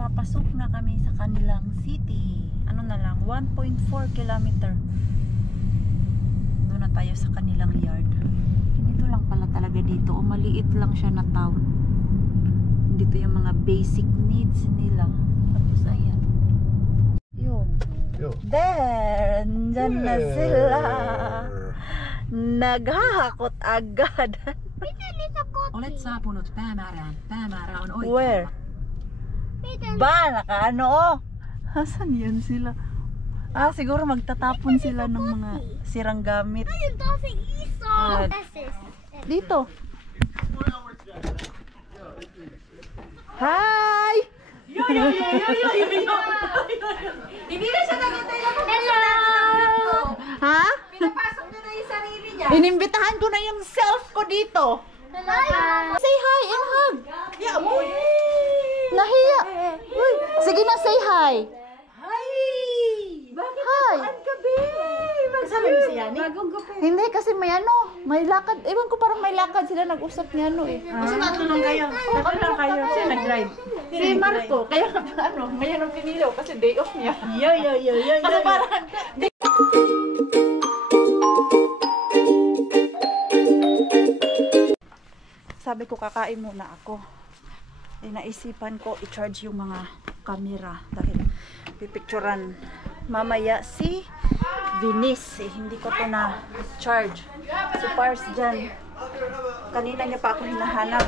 papasok na kami sa kanilang city. Ano na lang, 1.4 kilometer. Doon na tayo sa kanilang yard. Ganito lang pala talaga dito. O maliit lang siya na town. Dito yung mga basic needs nila. Tapos ayan. Yun. There! Nandyan na sila. Naghahakot agad. Olet saapunut päämäärään. Päämäärä on oikealla. Where? Ba, nakaano oh. Hasan yan sila? Ah, siguro magtatapon sila ng mga sirang gamit. Dito. Hi! Hindi na siya nagantay na Hello! Ha? Pinapasok niya na yung sarili niya. Inimbitahan ko na yung self ko dito. Say hi and hug. Yeah, mo. Nahiya. Uy, sige na, say hi. Hi! Bakit Hi. ang gabi? Kasama mo si Yani? Bagong gabi. Hindi, kasi may ano, may lakad. Ewan ko, parang may lakad sila nag-usap niya ano eh. Basta natulong kayo. Natulong kayo. Siya nag-drive. Si Marco, kaya ano, may anong pinilaw kasi day off niya. Yo. Kasi parang, sabi ko kakain muna ako. Naisipan ko i-charge yung mga camera dahil pipicturan mamaya si Venice. Hindi ko to na charge. Si Pars dyan. Kanina niya pa ako hinahanap.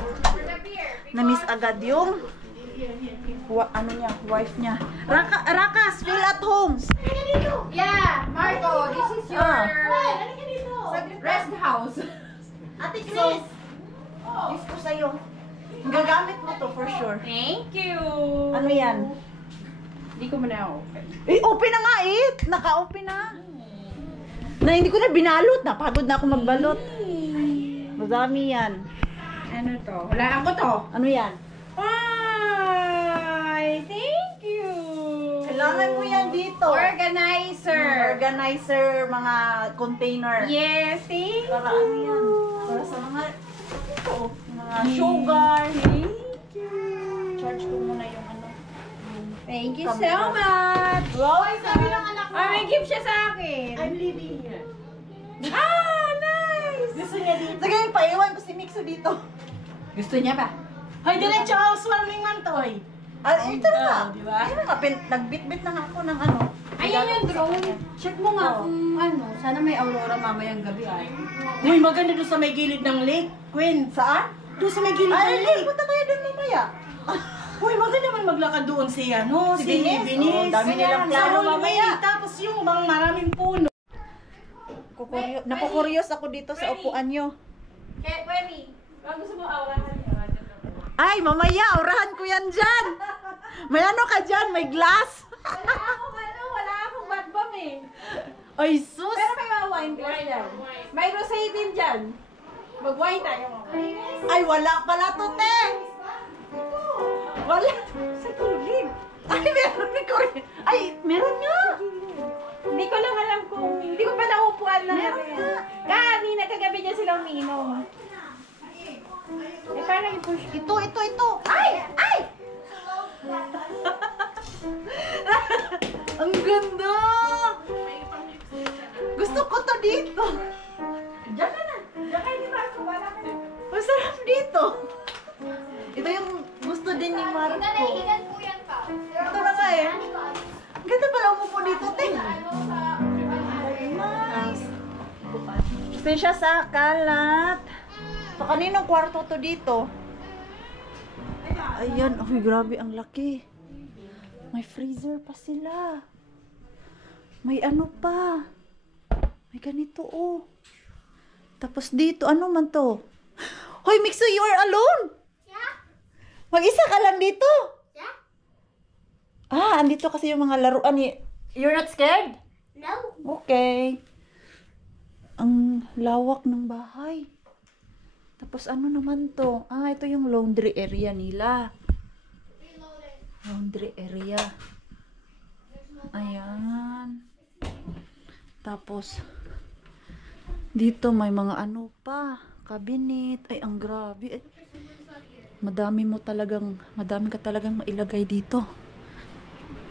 Na-miss agad yung ano niya, wife niya. Rakas, feel at home. Yeah, Marco, this is your rest house. Ate Chris, this ko sa'yo. Gagamit mo to for sure. Thank you. Ano yan? Hindi ko muna open. Open na nga eh. Naka-open na. Na hindi ko na binalot. Napagod na ako magbalot. Madami yan. Ano to? Walaan ko to. Ano yan? Ay, thank you. Kailangan mo yan dito. Organizer. Organizer, mga container. Yes, thank you. Para ano yan? Para sa mga mga sugar. Thank you. Charge ko muna yung ano. Thank you so much. Wow, sabi ng anak mo. May gift siya sa akin. I'm leaving here. Ah, nice. Gusto niya dito. Sige, paiwan ko si Mixo dito. Gusto niya ba? Hoy, diretso housewarming man to, hoy. Ito na. di ba? Ayun nga, nagbitbit na nga ako ng ano. Ayan yung drone. Check mo nga kung ano. Sana may aurora mamayang gabi ay. Uy, maganda doon sa may gilid ng lake, Queen. Saan? Doon sa may gilid Ay, ng lake. punta tayo doon mamaya. Uy, maganda man maglakad doon siya, no? Si Venice. Oh, dami nilang Sa plano hallway, mamaya. tapos yung bang maraming puno. Nakukuryos ako dito sa upuan nyo. Kaya, Wendy, gusto mo aurahan niya? Ay, mamaya, aurahan ko yan dyan. May ano ka dyan, may glass. Wala akong bad bomb eh. Ay, sus. Pero may mga wine glass dyan. May rosé din dyan. Mag-wine tayo mo. Ay, wala pala to, te. Wala. Sa tubig. Ay, meron ko rin. Ay, meron nga. Hindi ko lang alam kung, hindi ko pa naupuan na. Meron nga. Kanina kagabi niya silang umiinom. Eh, paano i-push? Ito. Ay! Ay! Ang ganda! Gusto ko to dito. Diyan ka na. Diyan kayo ni Marco. Wala ka na. Masarap dito. Ito yung gusto din ni Marco. Ito na nga eh. Ang ganda pala umupo dito, te. Nice. Stay siya sa kalat. So, kaninong kwarto to dito? Ayan. Uy, grabe. Ang laki. May freezer pa sila. May ano pa. May ganito, oh. Tapos dito, ano man to? Hoy, Mixo, you are alone? Yeah. Mag-isa ka lang dito? Yeah. Ah, andito kasi yung mga laruan ni... You're not scared? No. Okay. Ang lawak ng bahay. Tapos ano naman to? Ah, ito yung laundry area nila. Laundry area. Ayan. Tapos, dito may mga ano pa. Cabinet. Ay, ang grabe. Madami ka talagang mailagay dito.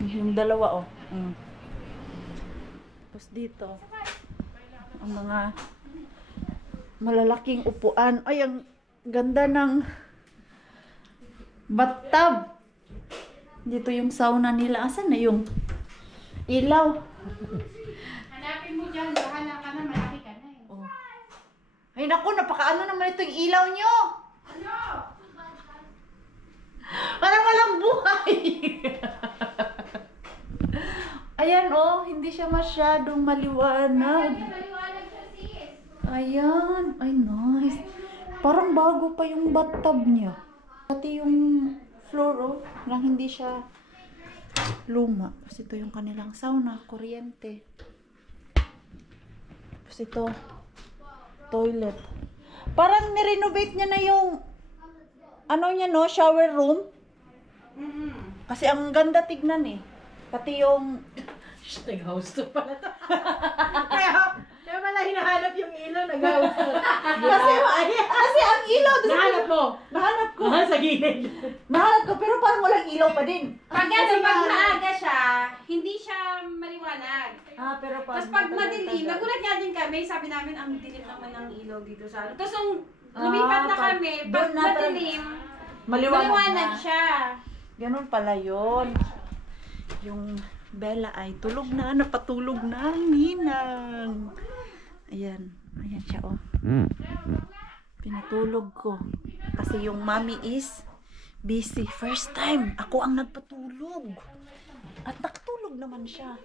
Yung dalawa, oh. Tapos dito, ang mga malalaking upuan. Ay, ang ganda ng bathtub. Dito yung sauna nila. Asan na yung ilaw? Hanapin mo dyan, bahala ka na, malaki ka na eh. Oh. Ay naku, napakaano naman ito yung ilaw nyo. Ano? Parang walang buhay. Ayan, oh, hindi siya masyadong maliwanag. Maliwanag siya, sis. Ayan, ay nice. Parang bago pa yung bathtub niya. Pati yung floor, oh, lang hindi siya luma. Tapos ito yung kanilang sauna, kuryente. Tapos ito, toilet. Parang nirenovate niya na yung ano niya, no, shower room. Kasi ang ganda tignan eh. Pati yung Nag-house to pala to. Kaya pala hinahanap yung ilaw, nag-house to. kasi ang ilaw doon. Nahanap mo? Nahanap ko. Sa gilid. Nahanap ko pero parang walang ilaw pa din. Pag maaga siya, hindi siya maliwanag. Ah, pero Tapos pag madilim, nagulat nga din kami, sabi namin ang dilim naman ng ilaw dito sa ano. Tapos nung lumipat na kami, pag doon na madilim, maliwanag maliwanag na. siya. Ganun pala yun. Yung Bella ay tulog na, napatulog na ang ninang. Ayan, ayan siya, oh. Pinatulog ko. Kasi yung mommy is busy. First time, ako ang nagpatulog. At nakatulog naman siya.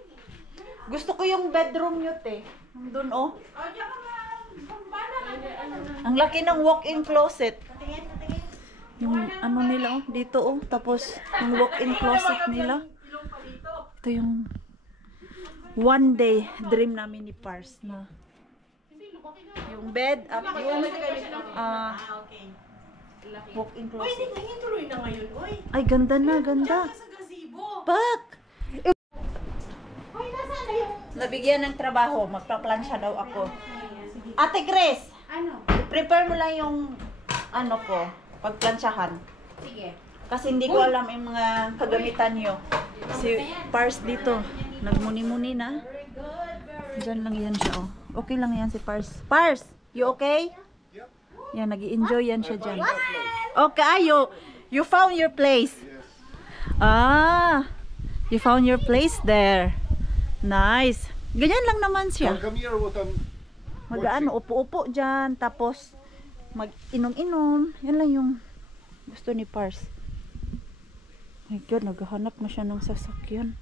Gusto ko yung bedroom nyo, te. Doon, oh. Ang laki ng walk-in closet. Yung ano nila, oh, dito, oh. Tapos, yung walk-in closet nila. Ito yung one day dream namin ni Pars na yung bed up yung walk-in closet. Tuloy na ngayon, oy. Ay, ganda na, ganda. Sa gazebo. Pak! Hoy, nasaan na yung... Nabigyan ng trabaho, magpa-plansya daw ako. Ate Grace, Ano? prepare mo lang yung ano ko, pagplansyahan. Sige. Kasi hindi ko alam yung mga kagamitan nyo. Si Pars dito, nagmuni-muni na. Diyan lang yan siya, oh. Okay lang yan si Pars. Pars, you okay? Yan, nag-i-enjoy yan siya dyan. Okay, you found your place. Ah, you found your place there. Nice. Ganyan lang naman siya. Come here, what I'm... Mag-ano, upo-upo dyan. Tapos, mag-inom-inom. Yan lang yung gusto ni Pars. My God, naghahanap na siya ng sasakyan.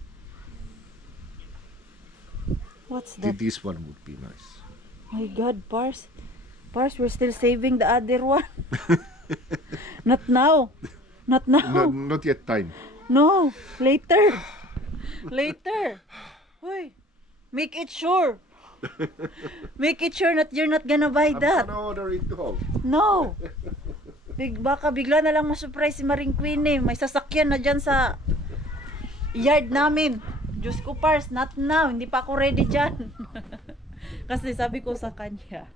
What's that? This one would be nice. My God, Pars. Pars, we're still saving the other one. Not now. Not now. Not yet time. No, later. Later. Hoy, make it sure. Make it sure that you're not gonna buy I'm that. gonna order it to home. No. Baka bigla na lang ma-surprise si Maring Queen eh. May sasakyan na dyan sa yard namin. Diyos ko, Pars, not now. Hindi pa ako ready dyan. Kasi sabi ko sa kanya,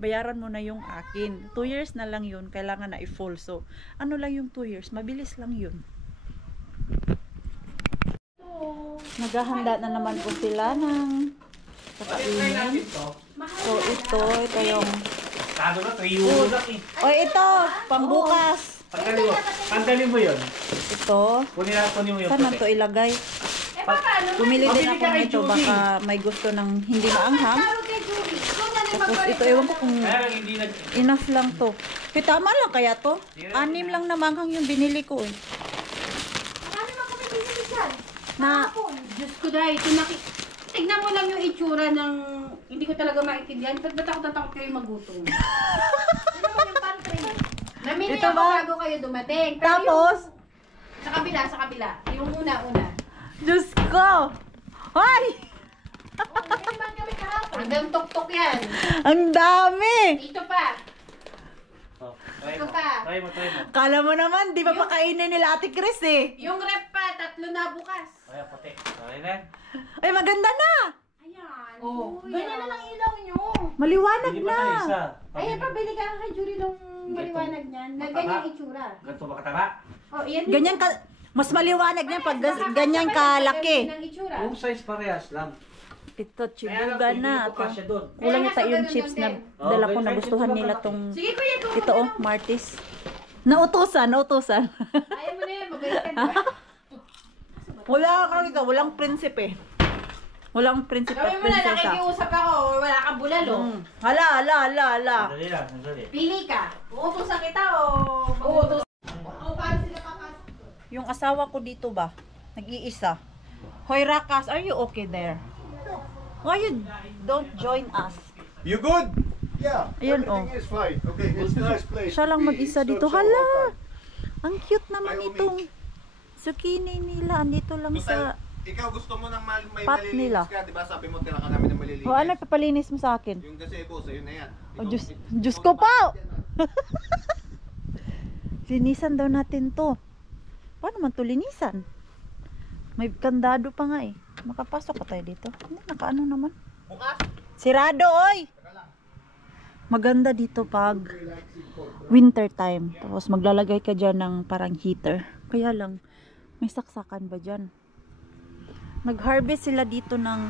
bayaran mo na yung akin. 2 years na lang yun. Kailangan na i-full. So, ano lang yung 2 years? Mabilis lang yun. Naghahanda na naman po sila ng kakainin. So, ito yung... Kado na, 3 euro lang eh. O, ito, pangbukas. Tanggalin mo yun. Ito. Kunin mo yung Saan man to ilagay? Bumili din ako Mabili ka kay nito. Judy. Baka may gusto ng hindi maanghang. Tapos ito, ewan ko kung Kaya lang hindi nag... enough lang to. Kaya tama lang kaya to. 6 lang na manghang yung binili ko eh. Marami mga kami binili dyan. Na, Diyos ko dahil, tignan mo lang yung itsura ng, hindi ko talaga maintindihan. Ba't ako tatakot kayo magutom? Ano mo yung pantry? Namili Ito ako ba? bago kayo dumating. Pero tapos, yung, sa kabila. Yung una. Diyos ko! Hoy! Hanggang tok-tok yan. Ang dami! Ito pa. Oh, try Ito mo. pa. Try mo. Kala mo naman, di ba pakainin nila Ate Chris eh? Yung rep pa, 3 na bukas. Ay, puti. Okay na. Ay, maganda na! Ayan. Oh, Ganyan na lang ilaw nyo. Maliwanag Hindi pa na na! isa. Ay, pabili ka kay Julie nung maliwanag niyan. Na ganyan itsura. Ganito ba kataba? Oh, iyan. Ganyan ka, Mas maliwanag na pag ganyan kalaki. Ng itsura. Yung size parehas lang. Ito, Kaya lang, chibuga hindi na. ito kasya doon. Kulang Kaya ita nga, yung sa chips na ganun dala ko. ganyan, Nagustuhan ganyan, nila ganyan. tong... Sige kuya, ito. Ito oh, Martis. Nautusan. Ayaw mo na yan, mabait ka na. Wala ka dito, walang prinsipe. Walang prinsipe at Gawin mo na, prinsesa. nakikiusap ako, wala kang bulalo. Hala. Sandali lang, sandali. Pili ka. Uutusan kita o... Uutusan. Yung asawa ko dito ba? Nag-iisa. Hoy Rakas, are you okay there? Why you don't join us? You good? Yeah. Ayun, Everything is fine. Okay, it's a nice place. Siya lang to be. mag-isa It's dito. not so Hala! hot. Ang cute naman By all itong zucchini nila. Andito lang sa... Ikaw gusto mo ng may Pot malilinis nila. ka, di ba? Sabi mo tira ka namin ng malilinis. O ano papalinis mo sa akin? Yung gazebo, sa'yo na yan. O Diyos ko pa! Linisan daw natin to. Paano man to linisan? May kandado pa nga eh. Makapasok pa tayo dito. Hindi, nakaano naman. Bukas? Sirado, oy! Maganda dito pag winter time. Tapos maglalagay ka dyan ng parang heater. Kaya lang, may saksakan ba dyan? Nag-harvest sila dito ng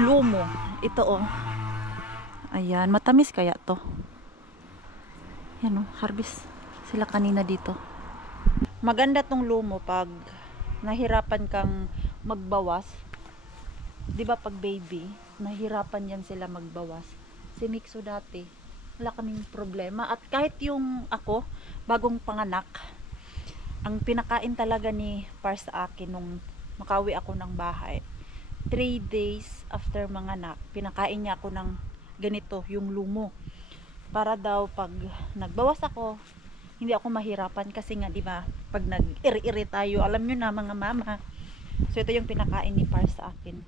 lumo. Ito oh. Ayan, matamis kaya to. Yan oh, harvest sila kanina dito. Maganda tong lumo pag nahirapan kang magbawas. 'Di ba pag baby, nahirapan yan sila magbawas. Si Mixo dati, wala kaming problema. At kahit yung ako, bagong panganak, ang pinakain talaga ni Par sa akin nung makawi ako ng bahay, 3 days after manganak, pinakain niya ako ng ganito, yung lumo. Para daw pag nagbawas ako, hindi ako mahirapan kasi nga 'di ba, pag nag-iri-iri tayo, alam niyo na mga mama. So ito yung pinakain ni Par sa akin.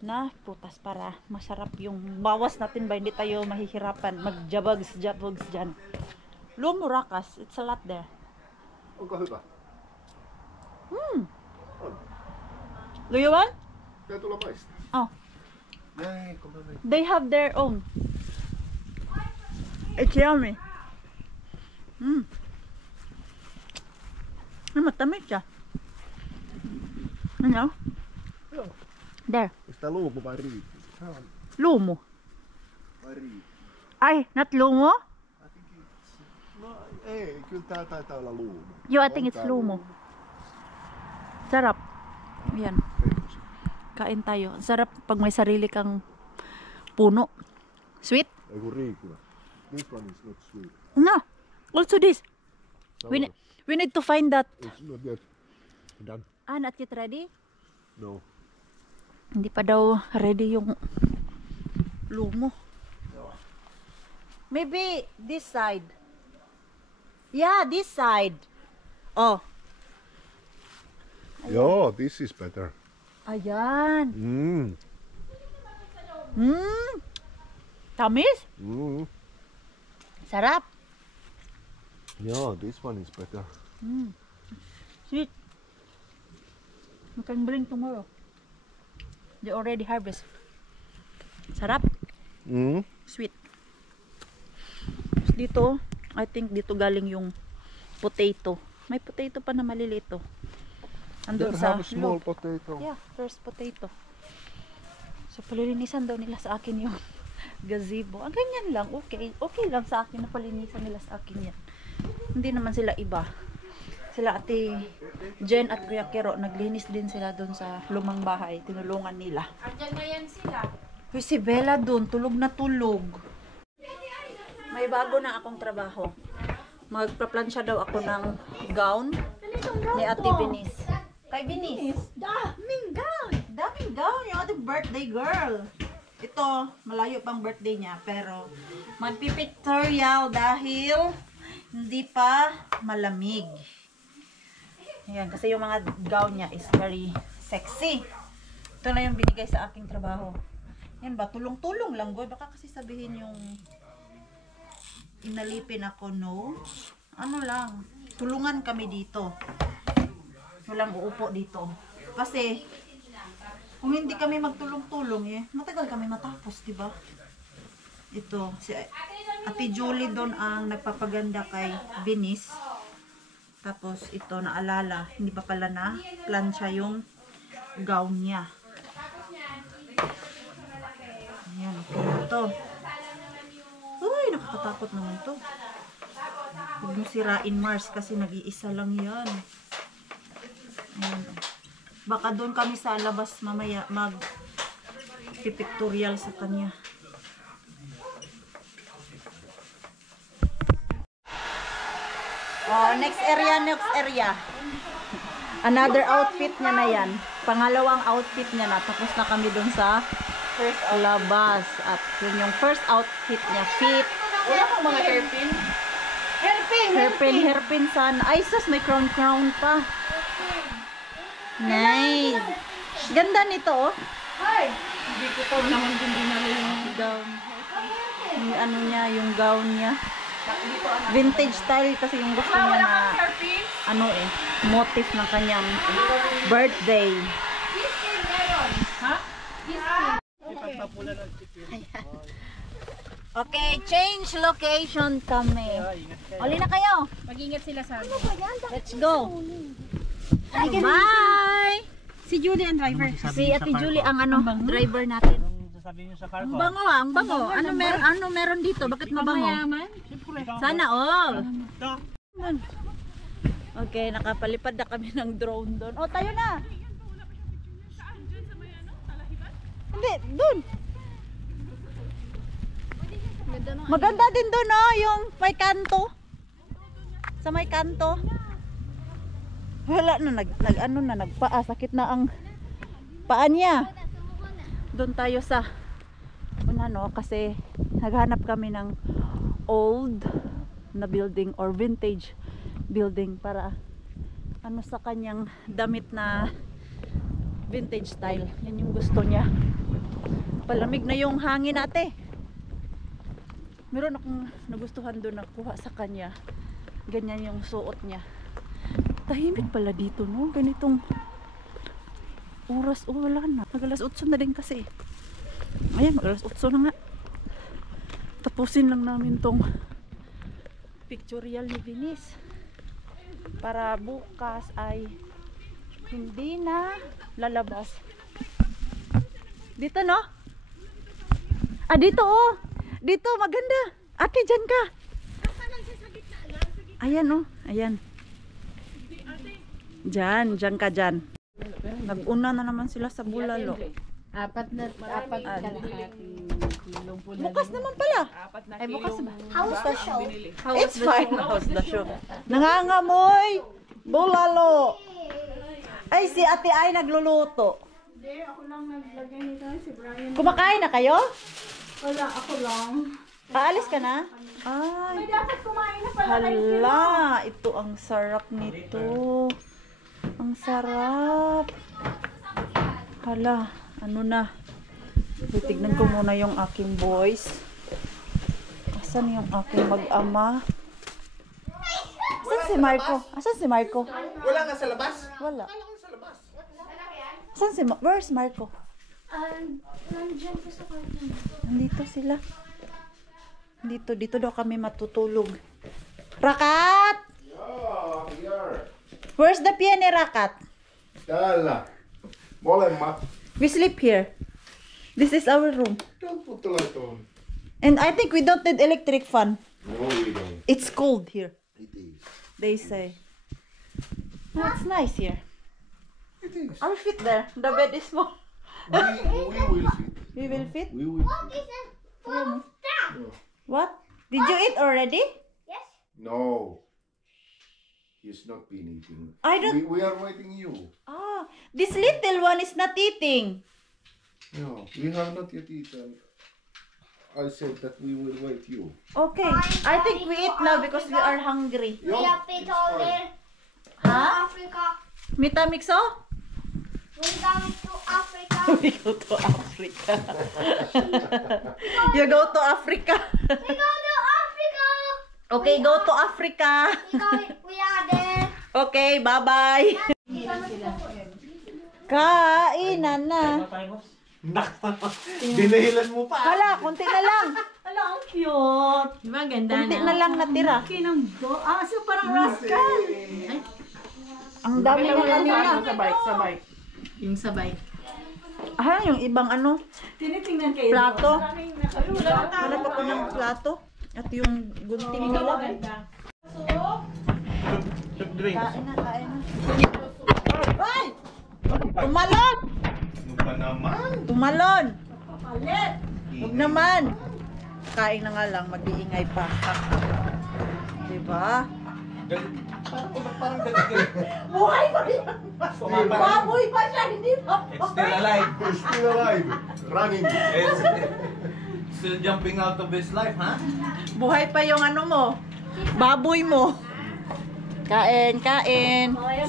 Na prutas para masarap yung bawas natin ba, hindi tayo mahihirapan magjabags dyan. Lumo Rakas, it's a lot there. Onko hyvä? Do you want? Pitää tulla maistaa. Oh, Ay, kumabay. they have their own. It's yummy. Ay, matamis siya. Ano? There. Onko tää luumu vai riipi? Lumo. Vai riipi? Ay, not lumo? No ei, kyllä tää taitaa olla luumu. Yo, I think On it's tää lumo. Sarap. Ayan. Perus. Kain tayo. Ang sarap pag may sarili kang puno. Sweet? Ei kun riikula. This one is not sweet. No. Also this. No, We need to find that. it's not yet done. Not yet ready? No. Hindi pa daw ready yung lumo. Maybe this side. Yeah, this side. Oh. Joo, this is better. Ayan. Tamis? Sarap. Joo, this one is better. Sweet. You can bring tomorrow. They already harvest. Sarap. Sweet. Tapos dito, I think dito galing yung potato. May potato pa na maliliit to. Andun They sa have a small loob. potato. Yeah, first potato. So palilinisan daw nila sa akin yung gazebo. Ang ganyan lang, okay. Okay lang sa akin na palinisan nila sa akin yan. Hindi naman sila iba. Sila Ate Jen at Kuya Kero, naglinis din sila doon sa lumang bahay. Tinulungan nila. Andyan na yan sila. Uy, si Bella doon, tulog na tulog. May bago na akong trabaho. Magpa-plansya daw ako ng gown ni Ate Binis. Kay Binis? Daming gown! Daming gown! Yung ating birthday girl. Ito, malayo pang birthday niya. Pero, magpipictorial dahil hindi pa malamig. Ayan, kasi yung mga gown niya is very sexy. Ito na yung binigay sa aking trabaho. Yan ba? Tulong-tulong lang, boy. Baka kasi sabihin yung inalipin ako, no? Ano lang, tulungan kami dito. Walang uupo dito. Kasi, kung hindi kami magtulong-tulong, matagal kami matapos, di ba? Ito, si Ate Julie doon ang nagpapaganda kay Binis. Tapos ito, naalala, hindi pa pala na plancha yung gown niya. Ayan, okay na to. Uy, nakakatakot naman to. Huwag mo sirain, Mars, kasi nag-iisa lang yan. Ayan. Baka doon kami sa labas mamaya mag-pictorial sa kanya. Oh, next area. Another outfit niya na yan. Pangalawang outfit niya na. Tapos na kami dun sa first labas. At yun yung first outfit niya. Fit. Wala kang mga hairpin? Hairpin sana. Ay, sus, may crown pa. Nice. Ganda nito, oh. Hindi ko pa naman din dinala yung Gown. Yung ano niya, yung gown niya. Vintage style kasi yung gusto niya na ano eh, motif ng kanyang birthday. Okay, change location kami. Uli na kayo. Mag-ingat sila sa amin. Let's go. Bye! Si Julie ang driver. Si Ate Julie ang ano, driver natin. Anong sasabihin niyo sa car Ang ko? bango ah, ang bango. Ano meron dito? Bakit mabango? Sana all. Okay, nakapalipad na kami ng drone doon. Oh, tayo na. Hindi, doon. Maganda din doon, oh, yung may kanto. Sa may kanto. Wala na, nagpaa. Sakit na ang paa niya. Doon tayo sa no, kasi naghanap kami ng old na building or vintage building para ano sa kanyang damit na vintage style. Yan yung gusto niya. Palamig na yung hangin ate. Meron akong nagustuhan doon na kuha sa kanya. Ganyan yung suot niya. Tahimik pala dito, no? Ganitong oras, wala na. Mag-alas 8 na din kasi. Ayan, mag-alas 8 na nga. Tapusin lang namin tong pictorial ni Venice. Para bukas ay hindi na lalabas. Dito, no? Ah, dito, oh. Dito, maganda. Ate, dyan ka. Ayan, oh. Ayan. Dyan ka dyan. Nag-una na naman sila sa bulalo. Apat Bukas naman pala. Ay, bukas ba? How's the show? It's fine. How's the show? Nangangamoy. Bulalo. Ay, si ate ay nagluluto. Hindi, ako lang naglagay nito. Si Brian. Kumakain na kayo? Wala, ako lang. Aalis ka na? Ay, Dapat kumain na pala. hala. Ito ang sarap nito. Ang sarap. Hala, ano na. Titignan ko muna yung aking boys. Asan yung aking mag-ama? Asan si Marco? Asan si Marco? Wala nga sa labas. Wala. Wala nga sa labas. Asan si Where's Marco? Nandiyan ko sa kwarto. Nandito sila. Dito daw kami matutulog. Rakat! Joo, here. Where's the piano, Rakat? Täällä. Molemmat. We sleep here. This is our room. Don't put the light on. And I think we don't need electric fan. No, we don't. It's cold here, It is. they say. No, it's nice here. It is. I'll fit there. The bed is small. We will fit. We will fit. We will fit. What? Did you eat already? No. He's not been eating. I don't. We are waiting you. Ah, this little one is not eating. No, we have not yet eaten. I said that we will wait you. Okay. I think we eat now because we are hungry. Yeah, it's fine. Huh? Africa. Mita Mixo? We're going to Africa. We go to Africa. You go to Africa. We go to Africa. Okay, go to Africa. We are there. Okay, bye-bye. Kainan na. Dinahilan mo pa. Hala, konti na lang. Ala, ang cute. Di ba, ganda Kunti na lang natira. So parang rascal. Ang dami na kanina. Yung sabay. Ah, yung ibang ano, Tinitingnan kayo. plato. Wala Wala pa ko ng plato. At yung gunting nila. Drinks. Kain na. Ay! Tumalon! Ano ba naman? Tumalon! Huwag naman! Kain na nga lang, mag-iingay pa. Diba? Parang galit-galit. Buhay pa rin! Baboy pa siya, hindi pa! It's still alive. It's still alive. Running. It's still jumping out of his life, ha? Buhay pa yung ano mo, baboy mo. Kain.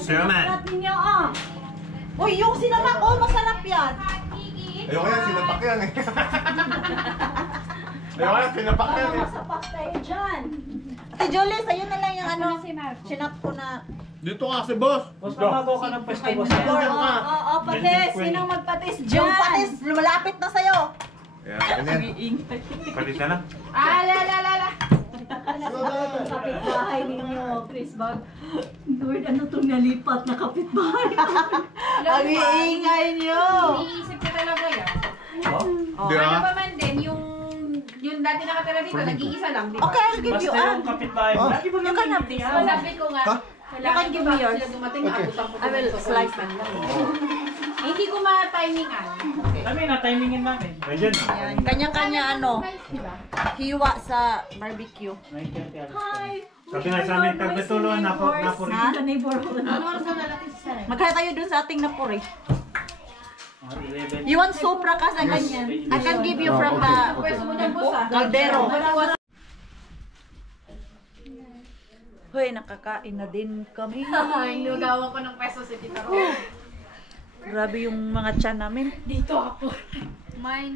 Sir man. Uy, yung sinamak ko, masarap yan. Ayoko yan, sinapak yan eh. Ayoko yan, sinapak yan eh. Ate Jolie, sa'yo na lang yung ano, sinap ko na. Dito ka kasi, boss. Boss, mamago ka ng pwesto, boss. Oo, patis. Sinong magpatis dyan? Yung patis, lumalapit na sa'yo. Yeah, ganyan. Palitan na. Kapitbahay ninyo, Chris Bag. Lord, ano itong nalipat na kapitbahay? Ang iingay niyo. Iniisip ko talaga yan. Di Ano ba? pa man din, yung dati nakatira dito, nag-iisa lang, di ba? Okay, I'll give you Basta an. yung kapitbahay mo. Lagi mo You can have this. Sabi ko nga, You can give me yours. sila dumating, naabutan ko I will slice it. Hindi ko ma-timingan. Kami na, timingin namin. Pwede na. Yan, kanya-kanya ano, hiwa sa barbecue. Sabi nga sa amin, tagbetulon na po rin. Ha? Sa neighborhood. Magkaya tayo dun sa ating napuri. You want sopra ka sa ganyan? I can give you from the Pwesto mo niyang boss, ah. caldero. Hoy, nakakain na din kami. Inugawan ko ng peso si Tita Ro. Grabe yung mga tiyan namin. Dito ako.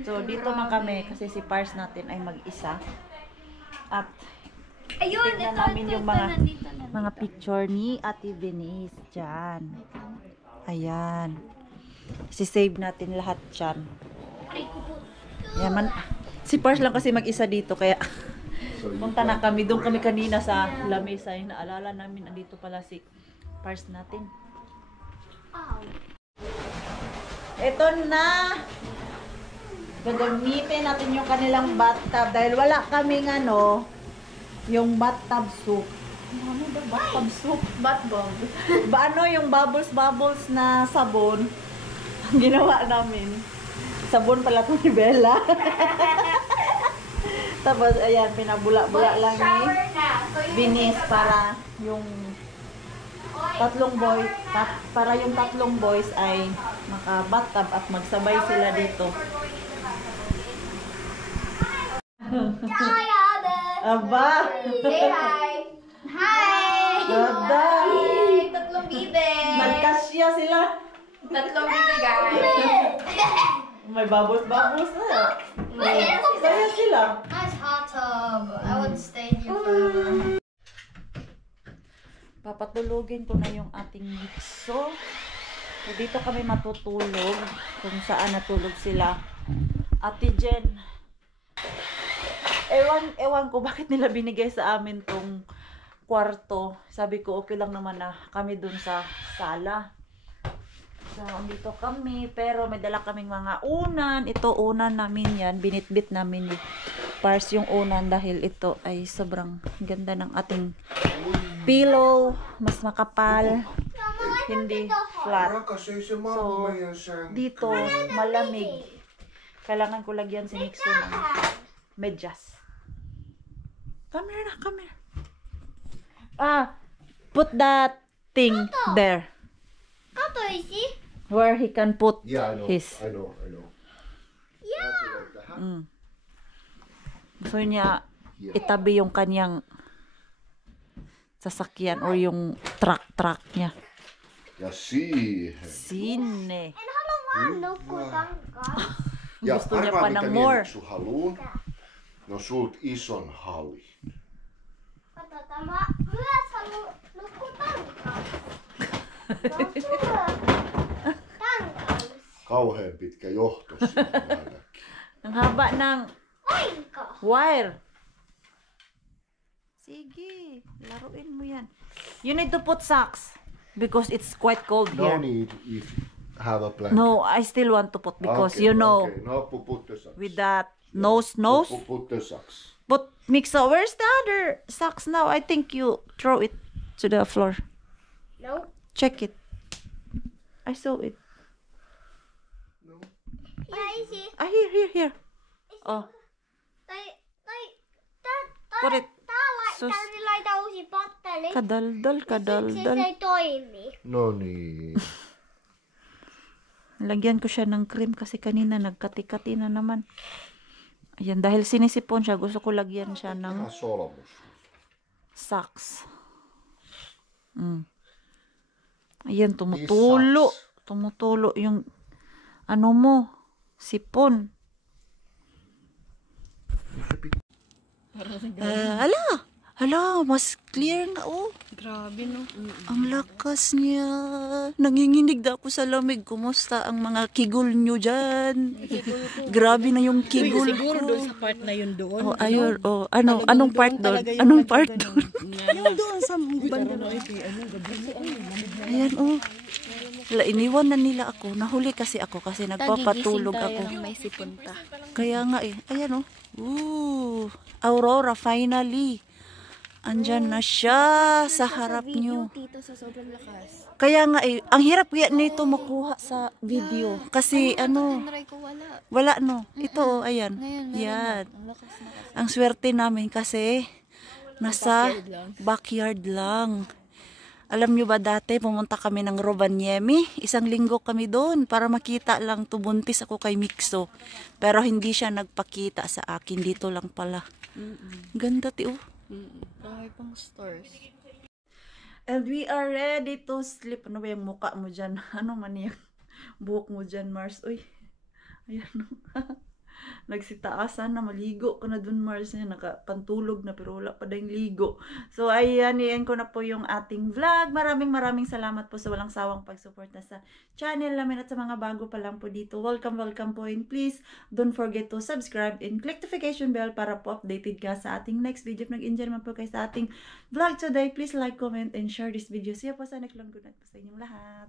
So, dito na kami kasi si Pars natin ay mag-isa. At Ayun, tignan ito, namin ito, yung ito, mga nandito na. mga picture ni Ate Venice dyan. Ayan. Si-save natin lahat dyan. Ayan man. Si Pars lang kasi mag-isa dito kaya punta na kami. Doon kami kanina sa lamesa. Naalala namin, andito pala si Pars natin. Ito na. Gagamitin natin yung kanilang bathtub dahil wala kaming ano, yung bathtub soup. Ano ba bathtub soup? Batbomb. Ano yung bubbles na sabon? Ang ginawa namin. Sabon pala ito ni Bella. Tapos ayan, pinabula-bula lang ni Venice para yung para yung tatlong boys ay maka-bathtub at magsabay sila dito. Hi, Albert. Aba! Say hi. Hi. Ganda! Hi. Tatlong bibe. Nagkasya sila. Tatlong bibigay. May bubbles na. Saya sila. Nice hot tub. I would stay here forever. Papatulogin ko na yung ating mixo. So, dito kami matutulog kung saan natulog sila. Ate Jen, ewan ko bakit nila binigay sa amin tong kwarto. Sabi ko okay lang naman na kami dun sa sala. So, andito kami, pero may dala kaming mga unan. Ito unan namin yan, binitbit namin ni Pars yung unan dahil ito ay sobrang ganda ng ating pillow, mas makapal, hindi flat. So, dito, malamig. Kailangan ko lagyan si Nixon ng medyas. Come here. Put that thing there. Kato, isi? Where he can put Yeah, I know. his. I know. Yeah. Gusto niya itabi yung kanyang sasakyan or yung truck niya. Ja siihen. Sine. En halua vaan nukkua kankaan. Ja Gusto niya arvaa, pa mitä ng minä more. nyt sun haluun. No sult ison halli. Katsotaan, mä myös haluan nukkua tankaassa. Tankaassa. Kauhean pitkä johto siinä ainakin. Ang haba ng Wire. Sige, laruin mo yan. You need to put socks because it's quite cold No here. need if have a blanket. No, I still want to put because Okay, you know Okay. No, put the socks. with that nose. Put the socks. But Mixo, where's the other socks now? I think you throw it to the floor. No. Check it. I saw it. Yeah, I see. Ah, here. Oh, put it. Sus. Kadaldal. No need. Lagyan ko siya ng cream kasi kanina nagkati-kati na naman. Ayan, dahil sinisipon siya, gusto ko lagyan siya ng Sormus. socks. Ayan, tumutulo. Tumutulo yung ano mo, sipon. Hala, mas clear na, oh. Grabe, no? Ang lakas niya. Nanginginig na ako sa lamig. Kumusta ang mga kigol nyo dyan? Grabe na yung kigol Siguro ko. doon sa part na yun doon. Oh, ayun. Oh, anong part doon? Anong part doon? Yung doon sa banda na Ayan, oh. Wala, iniwan na nila ako. Nahuli kasi ako kasi nagpapatulog ako. May sipon pa. Kaya nga eh. Ayan, oh. Ooh, Aurora, finally. Andyan na siya sa harap nyo. Tito sa sobrang lakas. Kaya nga eh, ang hirap kaya nito makuha sa video. Kasi ano, Tinry ko wala. wala no. Ito, ayan. Ngayon, Yan. Ang lakas na kasi. Ang swerte namin kasi nasa backyard lang. Alam nyo ba dati, pumunta kami ng Rovaniemi. 1 linggo kami doon para makita lang to. Buntis ako kay Mixo. Pero hindi siya nagpakita sa akin. Dito lang pala. Ganda ti oh. Marami pang stores. And we are ready to sleep. Ano ba yung mukha mo dyan? Ano man yung buhok mo dyan, Mars? Uy, ayan no. Nagsitaasan na maligo ka na dun, Mars. Nakapantulog na pero wala pa dahing ligo. So ayan, iyan ko na po yung ating vlog. Maraming salamat po sa walang sawang pagsuporta sa channel namin at sa mga bago pa lang po dito. Welcome po, and please don't forget to subscribe and click notification bell para po updated ka sa ating next video. If nag-enjoy naman po kayo sa ating vlog today, please like, comment, and share this video. See you po sa next vlog. Good night po sa inyong lahat.